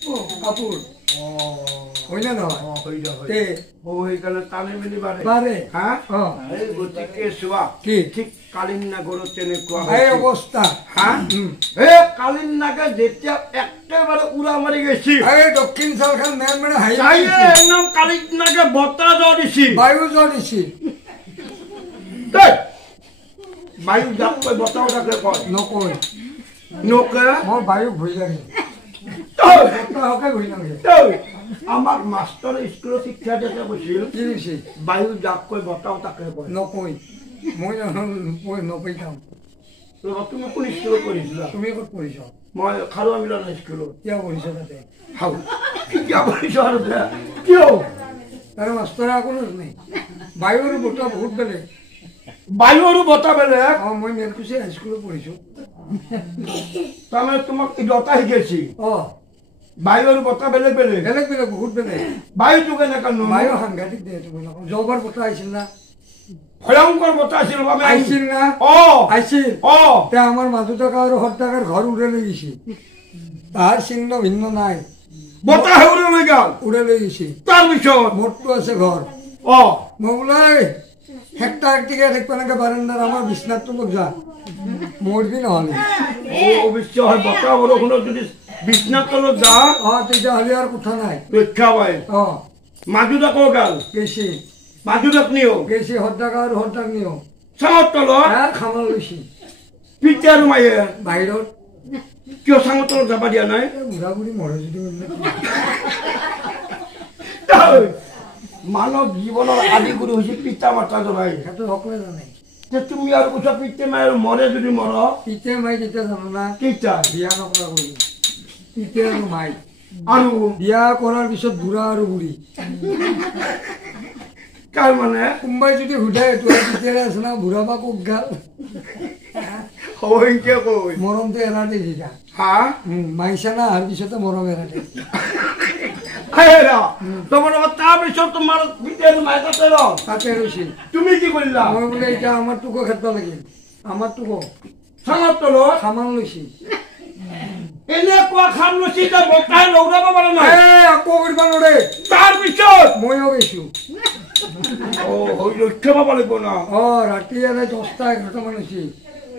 কাপোৰ হয় না নহয় তে ও সেইকাৰণে টানি মেলি বাৰে বাৰে হা অ এই গতিকে চোৱা কি ঠিক কালিন নাগৰত তেনেকুৱা এই অৱস্থা হা এই কালিন নাগে যেতিয়া একেবাৰে উৰা মাৰি গৈছি এই দক্ষিণ চালখান মেন মানে হাই একদম কালিন নাগে বতাহ জ্বৰ দিছি বায়ু জ্বৰ দিছিল বায়ু যাক কৈ বতাহ তাকে কয় নকয় নকে মই বায়ু ভয় লাগে বতাহকে ভয় লাগে আমাক মাষ্টৰ স্কুলত শিক্ষা দিয়াতে কৈছিল কি কৈছে বায়ু যাক কৈ বতাহ তাকে কয় নকয় মই নকই যাম তুমি কোন স্কুলত পঢ়িছিলা তুমি ক'ত পঢ়িছ মই খাৰুৱা মিলন স্কুলত কিয় পঢ়িছ তাতে হাও কিয় পঢ়িছ আৰু কিয় তাৰে মাষ্টৰে একো নাই বায়ুৰ বতাহ বহুত বেলেগ বায়ু আৰু বতাহ বেলেগ অ মই মেলকুচি হাইস্কুলত পঢ়িছো তাৰমানে তোমাক দুটা শিকাইছি অ বায়ু আৰু বতাহ বেলেগ বেলেগ বেলেগ বেলেগ বহুত বেলেগ বায়ুটো কেনেকৈ বায়ু সাংঘাতিক দেহ তুমি জবৰ বতাহ আহিছিল না ভয়ংকৰ বতাহ আছিল আহিছিল না আহিছিল তে আমাৰ মাজুটকা আৰু সত্তাকাৰ ঘৰ উৰে লৈ গৈছে তাৰ চিহ্ন ভিন্ন নাই বতাহ উৰে লৈ গ'ল উৰে লৈ গৈছে তাৰপিছত মোৰটো আছে ঘৰ মই বোলে হেক্টা হেক্টিকে থাকিব এনেকে বাৰান্দাৰ আমাৰ বিছনাতটো মোক যা মৰবি নহ'লে অৱশ্য হয় বতাহ বৰষুণত যদি বিছনাৰ তলত যা তেতিয়াহ'লে আৰু কথা নাই ৰক্ষা পায় মাজুত আকৌ গাল গেছি মাজুতক নিও গেছি সত্তাকা আৰু সত্তাক নিও চাঙৰ তলত খামাল লৈছি পিতে আৰু মায়ে বাহিৰত কিয় চাঙৰ তলত যাব দিয়া নাই বুঢ়া বুঢ়ী মৰে যদি মানৱ জীৱনৰ আদি গুৰু হৈছে পিতা মাতা জনাই সেইটো সকলোৱে জানে তুমি আৰু কৈছা পিতে মায়ে আৰু মৰে যদি মৰ পিতে মাই কেতিয়া জানো না কেইটা বিয়া নকৰা কৰি পিতে আৰু মাই আৰু বিয়া কৰাৰ পিছত বুঢ়া আৰু বুঢ়ী কাৰ মানে কোনোবাই যদি সোধাই তোৰ পিতেৰে আছে না বুঢ়া বা কোক গাল হৈকে কৈ মৰমটো এৰা দে দিছা হা মাইছা না অহাৰ পিছতে মৰম এৰা দে তোমাৰ তাৰপিছত তোমাৰ পিতে মায়ে তাতে ৰৈছিল তুমি কি কৰিলা মই বোলে এতিয়া আমাৰ তোকো খেদব লাগিল আমাৰ তোকো চাঙৰ তলত সামান লৈছিল এনেকুৱা খাম লৈছি যে বতাহে লৌৰাব পৰা নাই আকৌ কৰিব নোৱাৰে তাৰপিছত ময়ো গৈছো ৰক্ষা পাব লাগিব না ৰাতি এনে 10টা 11টা মান হৈছে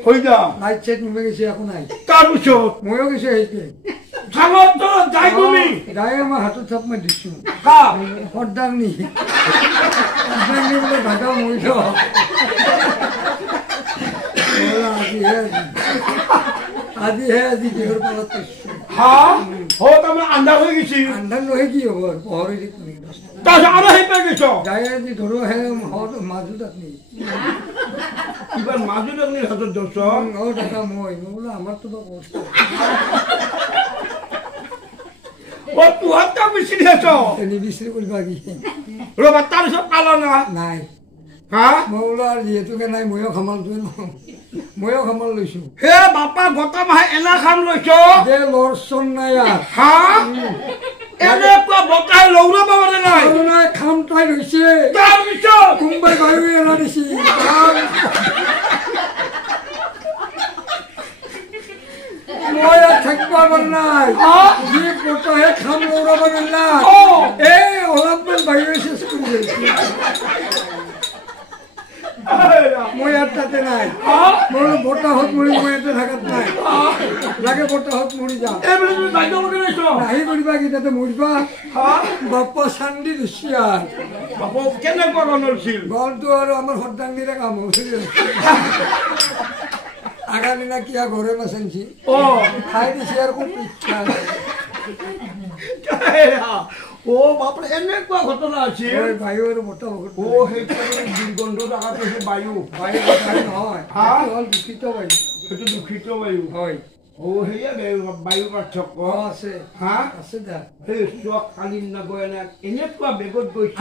হৈ যা লাইট চাইট নুমে গৈছে একো নাই তাৰপিছত ময়ো গৈছো সেইকে চাঙৰ তলত যাই তুমি গায়ে আমাৰ হাতত চাপ মই দিছো সৰ্দাৰ নি বোলে ভাগা মৰিল আজি দেহৰ পালত পাইছো তাৰমানে আন্ধাৰ হৈ গৈছি আন্ধাৰ নহয় কি হ'ব পোহৰ তাৰপিছত আৰু সেই পাই গৈছ গায়ে আজি ধৰো হে মাজুত আপনি কিবা মাজুত আপনি হাতত ধৰছ দাদা মই বোলো আমাৰতো বা কষ্ট তোহাতটা বিচাৰি আছ নিবিচাৰি কৰিবা কি ৰবা তাৰপিছত পালা না নাই হা মই বোলো আৰু যিহেতুকে নাই ময়ো খামালটোৱে নহয় ময়ো খামাল লৈছো হে বাপা গতা মাহে এনা খাম লৈছ যে লৰচন নাই হা এনেকুৱা বতাহে লৌৰাব পৰা নাই নাই খাম তাই হৈছে তাৰপিছত কোনোবাই বায়ু এৰা দিছে মই থাকিব পৰা নাই যি বতাহে খাম লৌৰাব নাই এই অলপমান বায়ু চেষ্টা কৰি গৈছে মই ইয়াত তাতে নাই মই বতাহত মৰি মই ইয়াতে থাকাত নাই লাগে বতাহত মৰি যাম আহি কৰিবা কি তাতে মৰিবা বাপ্পা চান্দি দিছি কেনেকুৱা গণছিল গলটো আৰু আমাৰ সৰ্দাংগীৰে কাম হৈছিল আগাৰ দিনা কিয় ঘৰে মাছানছি খাই দিছে আৰু খুব ইচ্ছা বাপৰে এনেকুৱা ঘটনা আছিল বায়ু আৰু বতাহ দুৰ্গন্ধ জেগাতে বায়ু বায়ু নহয় হ'ল দূষিত বায়ু সেইটো দূষিত বায়ু হয় সেয়া বায়ু পাৰ্থক্য আছে হা আছে দা সেই কালিন নগৈ এনেকুৱা বেগত গৈছে